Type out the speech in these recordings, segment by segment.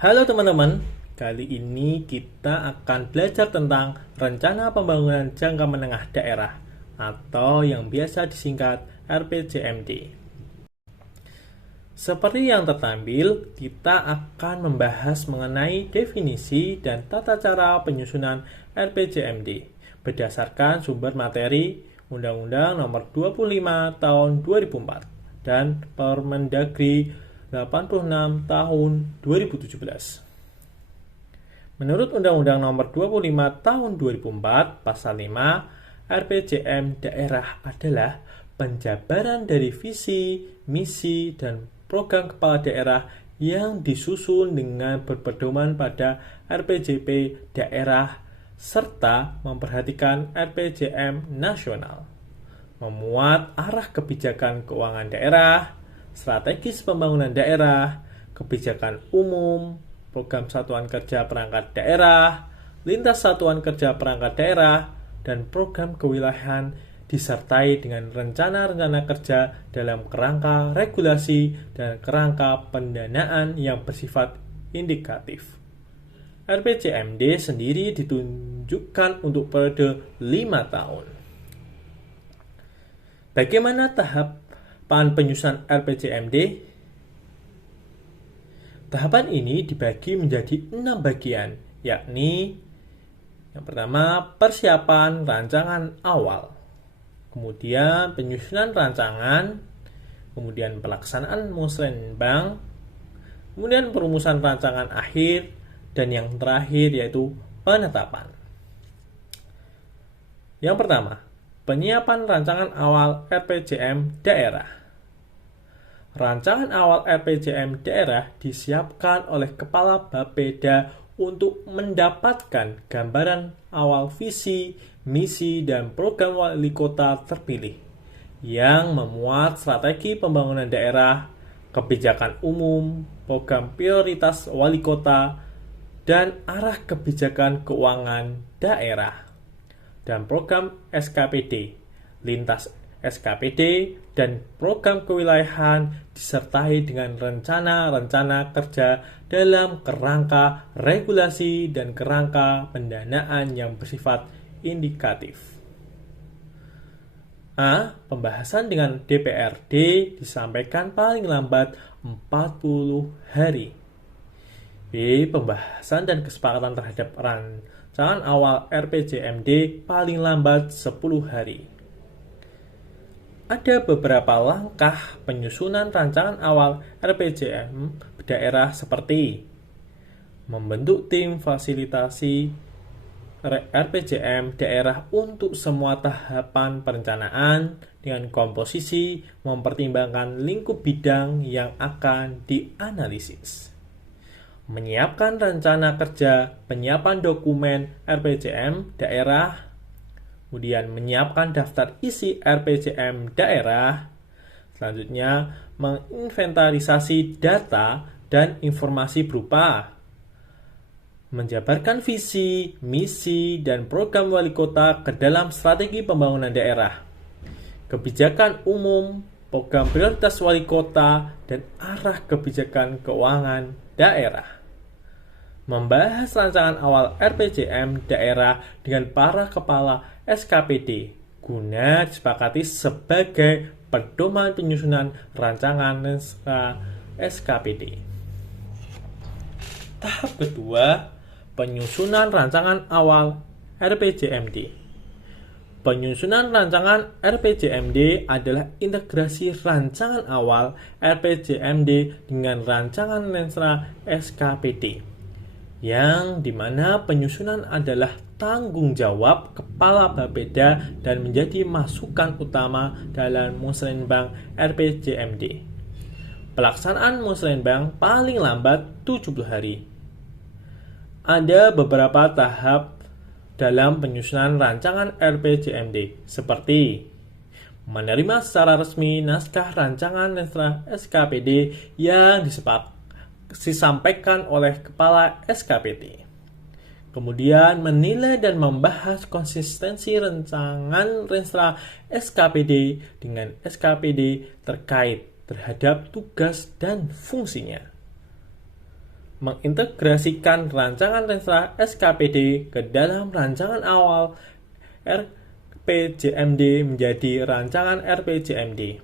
Halo teman-teman, kali ini kita akan belajar tentang Rencana Pembangunan Jangka Menengah Daerah atau yang biasa disingkat RPJMD. Seperti yang tertampil, kita akan membahas mengenai definisi dan tata cara penyusunan RPJMD berdasarkan sumber materi Undang-Undang Nomor 25 Tahun 2004 dan Permendagri 86 Tahun 2017. Menurut Undang-Undang Nomor 25 Tahun 2004 Pasal 5, RPJM daerah adalah penjabaran dari visi, misi, dan program kepala daerah yang disusun dengan berpedoman pada RPJP daerah serta memperhatikan RPJM nasional, memuat arah kebijakan keuangan daerah, strategis pembangunan daerah, kebijakan umum, program satuan kerja perangkat daerah, lintas satuan kerja perangkat daerah, dan program kewilayahan disertai dengan rencana-rencana kerja dalam kerangka regulasi dan kerangka pendanaan yang bersifat indikatif. RPJMD sendiri ditunjukkan untuk periode 5 tahun. Bagaimana tahapan penyusunan RPJMD? Tahapan ini dibagi menjadi 6 bagian, yakni yang pertama, persiapan rancangan awal, kemudian penyusunan rancangan, kemudian pelaksanaan musrenbang, kemudian perumusan rancangan akhir, dan yang terakhir yaitu penetapan. Yang pertama, penyiapan rancangan awal RPJM daerah. Rancangan awal RPJM daerah disiapkan oleh Kepala Bapeda untuk mendapatkan gambaran awal visi, misi, dan program wali kota terpilih yang memuat strategi pembangunan daerah, kebijakan umum, program prioritas wali kota, dan arah kebijakan keuangan daerah, dan program SKPD, lintas SKPD, dan program kewilayahan disertai dengan rencana-rencana kerja dalam kerangka regulasi dan kerangka pendanaan yang bersifat indikatif. A. Pembahasan dengan DPRD disampaikan paling lambat 40 hari. B. Pembahasan dan kesepakatan terhadap rancangan awal RPJMD paling lambat 10 hari. Ada beberapa langkah penyusunan rancangan awal RPJM daerah seperti membentuk tim fasilitasi RPJM daerah untuk semua tahapan perencanaan dengan komposisi mempertimbangkan lingkup bidang yang akan dianalisis. Menyiapkan rencana kerja penyiapan dokumen RPJM daerah, kemudian menyiapkan daftar isi RPJM daerah, selanjutnya menginventarisasi data dan informasi berupa menjabarkan visi, misi, dan program wali kota ke dalam strategi pembangunan daerah, kebijakan umum, program prioritas wali kota, dan arah kebijakan keuangan daerah. Membahas rancangan awal RPJM daerah dengan para kepala SKPD guna disepakati sebagai pedoman penyusunan rancangan SKPD. Tahap kedua, penyusunan rancangan awal RPJMD. Penyusunan rancangan RPJMD adalah integrasi rancangan awal RPJMD dengan rancangan SKPD, yang dimana penyusunan adalah tanggung jawab Kepala Bapeda dan menjadi masukan utama dalam musrenbang RPJMD. Pelaksanaan musrenbang paling lambat 70 hari. Ada beberapa tahap dalam penyusunan rancangan RPJMD, seperti menerima secara resmi naskah rancangan SKPD yang disampaikan oleh Kepala SKPD. Kemudian menilai dan membahas konsistensi rancangan Renstra SKPD dengan SKPD terkait terhadap tugas dan fungsinya. mengintegrasikan rancangan Renstra SKPD ke dalam rancangan awal RPJMD menjadi rancangan RPJMD.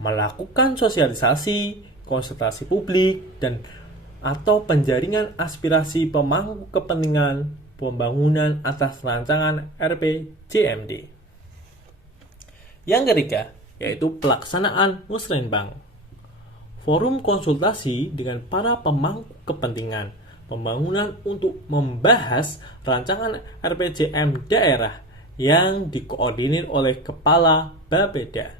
Melakukan sosialisasi, konsultasi publik, dan atau penjaringan aspirasi pemangku kepentingan pembangunan atas rancangan RPJMD. Yang ketiga, yaitu pelaksanaan musrenbang. Forum konsultasi dengan para pemangku kepentingan pembangunan untuk membahas rancangan RPJM daerah yang dikoordinir oleh Kepala Bapeda.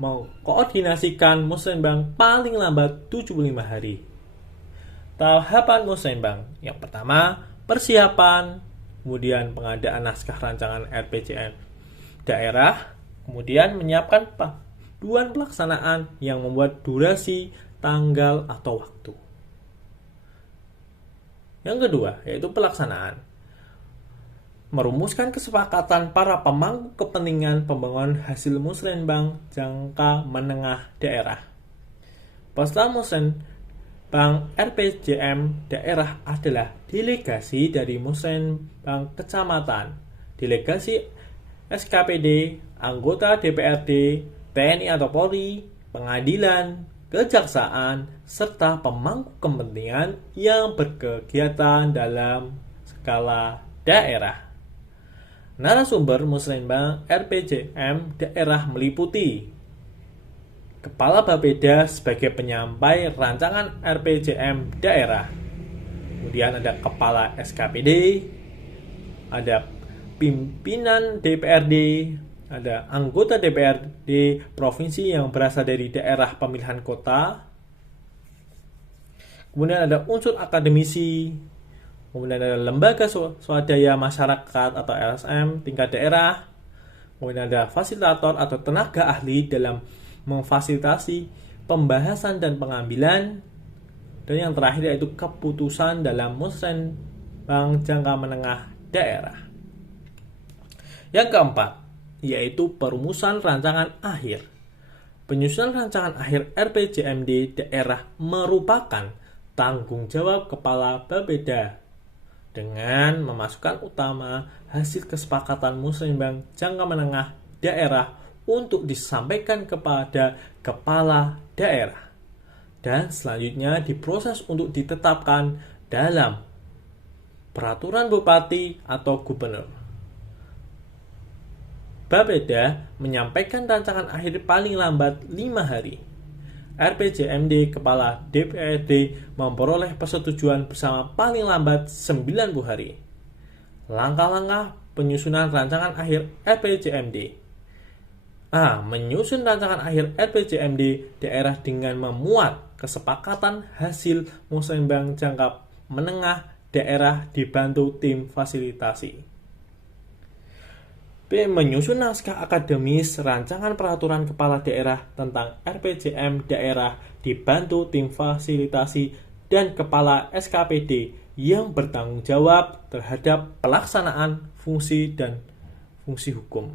Mengkoordinasikan musrenbang paling lambat 75 hari. Tahapan musrenbang. Yang pertama, persiapan, kemudian pengadaan naskah rancangan RPJM daerah, kemudian menyiapkan panduan pelaksanaan yang membuat durasi, tanggal, atau waktu. Yang kedua, yaitu pelaksanaan. Merumuskan kesepakatan para pemangku kepentingan pembangunan hasil musrenbang jangka menengah daerah. Peserta musrenbang RPJM daerah adalah delegasi dari musrenbang kecamatan, delegasi SKPD, anggota DPRD, TNI atau Polri, pengadilan, kejaksaan, serta pemangku kepentingan yang berkegiatan dalam skala daerah. Narasumber musrenbang RPJM daerah meliputi Kepala Bapeda sebagai penyampai rancangan RPJM daerah. Kemudian ada Kepala SKPD, ada pimpinan DPRD, ada anggota DPRD provinsi yang berasal dari daerah pemilihan kota. Kemudian ada unsur akademisi, kemudian ada lembaga swadaya masyarakat atau LSM tingkat daerah, kemudian ada fasilitator atau tenaga ahli dalam memfasilitasi pembahasan dan pengambilan, dan yang terakhir yaitu keputusan dalam musrenbang jangka menengah daerah. Yang keempat, yaitu perumusan rancangan akhir. Penyusunan rancangan akhir RPJMD daerah merupakan tanggung jawab Kepala Bapeda dengan memasukkan utama hasil kesepakatan musrenbang jangka menengah daerah untuk disampaikan kepada Kepala Daerah dan selanjutnya diproses untuk ditetapkan dalam peraturan Bupati atau Gubernur. Bapeda menyampaikan rancangan akhir paling lambat 5 hari. RPJMD Kepala DPRD memperoleh persetujuan bersama paling lambat 90 hari. Langkah-langkah penyusunan rancangan akhir RPJMD. Menyusun rancangan akhir RPJMD daerah dengan memuat kesepakatan hasil musrenbang jangka menengah daerah dibantu tim fasilitasi. B. Menyusun naskah akademis rancangan peraturan kepala daerah tentang RPJM daerah dibantu tim fasilitasi dan kepala SKPD yang bertanggung jawab terhadap pelaksanaan fungsi dan fungsi hukum.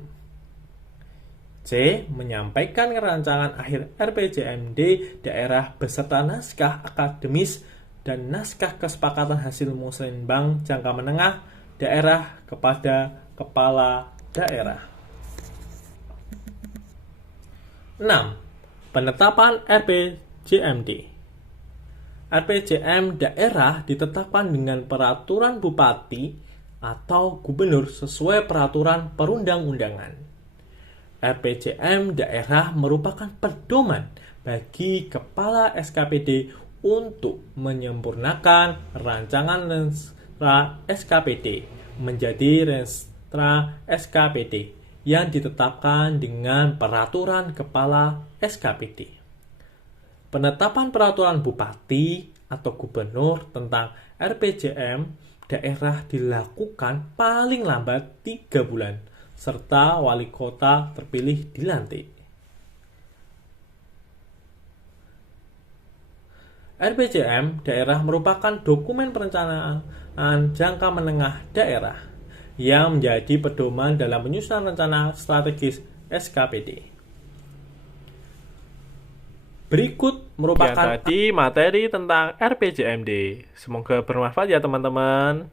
C. Menyampaikan rancangan akhir RPJMD daerah beserta naskah akademis dan naskah kesepakatan hasil musrenbang jangka menengah daerah kepada kepala daerah. 6. Penetapan RPJMD. RPJM daerah ditetapkan dengan peraturan bupati atau gubernur sesuai peraturan perundang-undangan. RPJM daerah merupakan pedoman bagi kepala SKPD untuk menyempurnakan rancangan Renstra SKPD menjadi Renstra SKPD yang ditetapkan dengan peraturan kepala SKPD. Penetapan peraturan bupati atau gubernur tentang RPJM daerah dilakukan paling lambat 3 bulan, serta wali kota terpilih dilantik. RPJM daerah merupakan dokumen perencanaan jangka menengah daerah yang menjadi pedoman dalam penyusunan rencana strategis SKPD. Berikut merupakan tadi materi tentang RPJMD. Semoga bermanfaat ya teman-teman.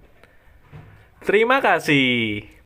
Terima kasih.